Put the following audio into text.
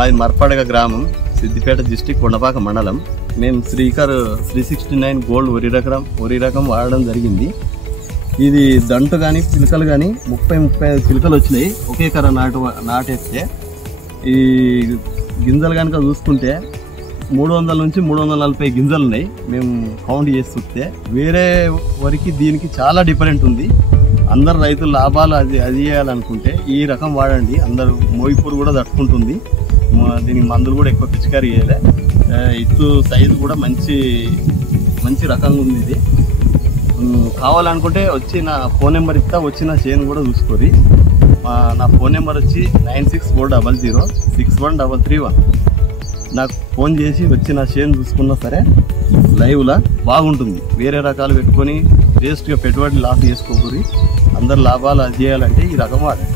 మాది మర్పాడగ గ్రామం, సిద్దిపేట డిస్టిక్, కొండపాక మండలం. మేము శ్రీకర్ 369 గోల్డ్ వరి రకం వాడడం జరిగింది. ఇది దంటు కానీ పిలకలు కానీ 30-35 పిలకలు వచ్చినాయి ఒకే కర నాటేస్తే. ఈ గింజలు కనుక చూసుకుంటే 300 నుంచి 340 గింజలు ఉన్నాయి. మేము కౌంట్ చేసి చూస్తే వేరే వరికి దీనికి చాలా డిఫరెంట్ ఉంది. అందరు రైతులు లాభాలు అది చేయాలనుకుంటే ఈ రకం వాడండి. అందరూ మోయిపూరు కూడా తట్టుకుంటుంది. దీనికి మందులు కూడా ఎక్కువ పిచికారీ చేయలే. ఇత్తు సైజు కూడా మంచి రకంగా ఉంది. ఇది కావాలనుకుంటే వచ్చి నా ఫోన్ నెంబర్ ఇస్తా, వచ్చి నా చేను కూడా చూసుకోరి. నా ఫోన్ నెంబర్ వచ్చి 9640061331. నాకు ఫోన్ చేసి వచ్చి నా చేను చూసుకున్నా సరే లైవ్లా బాగుంటుంది. వేరే రకాలు పెట్టుకొని వేస్ట్గా పెట్టుబడి లాస్ చేసుకోకూరి. అందరు లాభాలు అది చేయాలంటే ఈ రకం వాడండి.